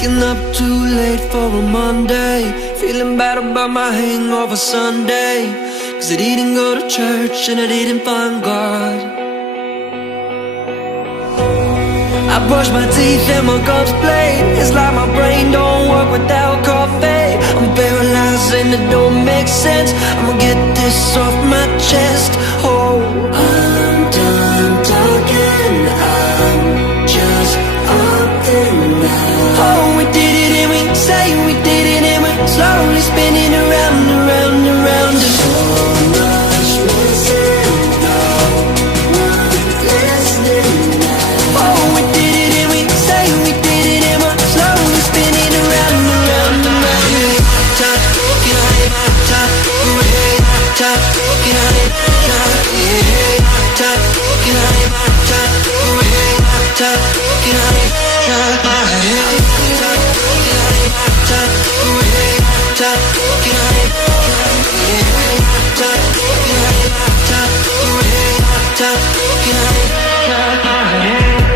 Waking up too late for a Monday, feeling bad about my hangover Sunday, 'cause I didn't go to church and I didn't find God. I brush my teeth and my gums bleed. It's like my brain don't work without coffee. I'm paralyzed and it don't make sense. I'ma get this off my chest. Oh, I'm done talking, I'm just up and down. Oh, we did it and we say we did it, and we're slowly spinning around, around, around. And so much missing, no one listening now. Oh, we did it and we say we did it, and we're slowly spinning around, around, around. Top, get on it, top, top, get on it, top, top, get on it, top, top, get on it, top, top, get on it, top, top, get on it, top, get on it, top, top, get on it.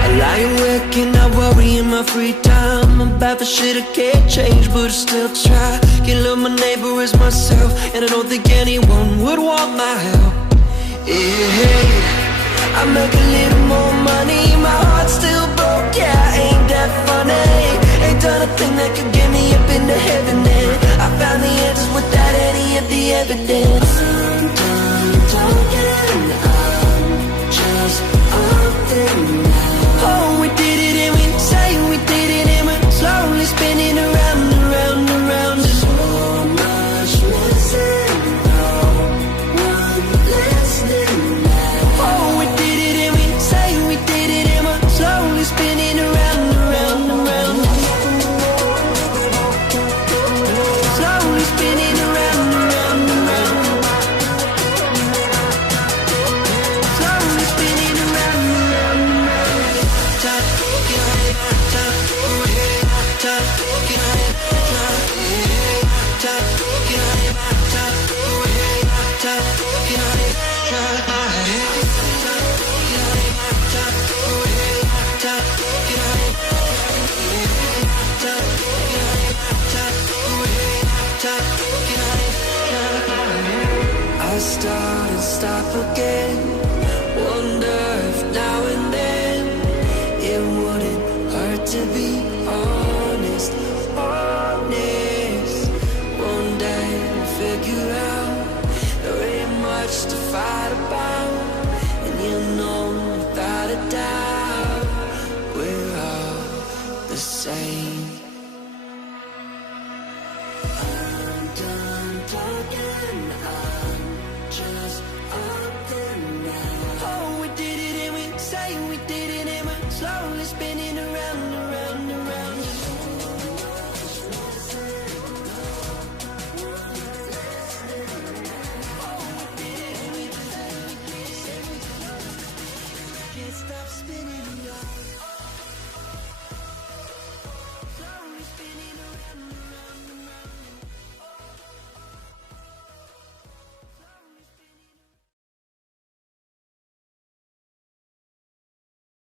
I lie awake and I worry in my free time about the shit I can't change, but I still try. Can't love my neighbor as myself, and I don't think anyone would want my help. Yeah, I make a little more money, my heart's still broke, yeah, ain't that funny? Ain't done a thing that could get me up into heaven, and I found the answers without any of the evidence. I'm done talking, I'm just up and down. Oh, we did it and we say we did it, and we're slowly spinning around, around, around. So much missing, no one listening now. Oh, we did it and we say we did it, and we're slowly spinning around, around, around. Slowly spinning around, around, around. Slowly spinning around, around, around. Top, get on it, top, top, get on it, top, top, get on it, top, top, get on it, top, top, get on it, top, top, get on it, top, get on it, top, top, get on it. I start and stop again. Wonder if now and then it wouldn't hurt to be honest, honest. One day we'll figure out there ain't much to fight about, and you know without a doubt we're all the same.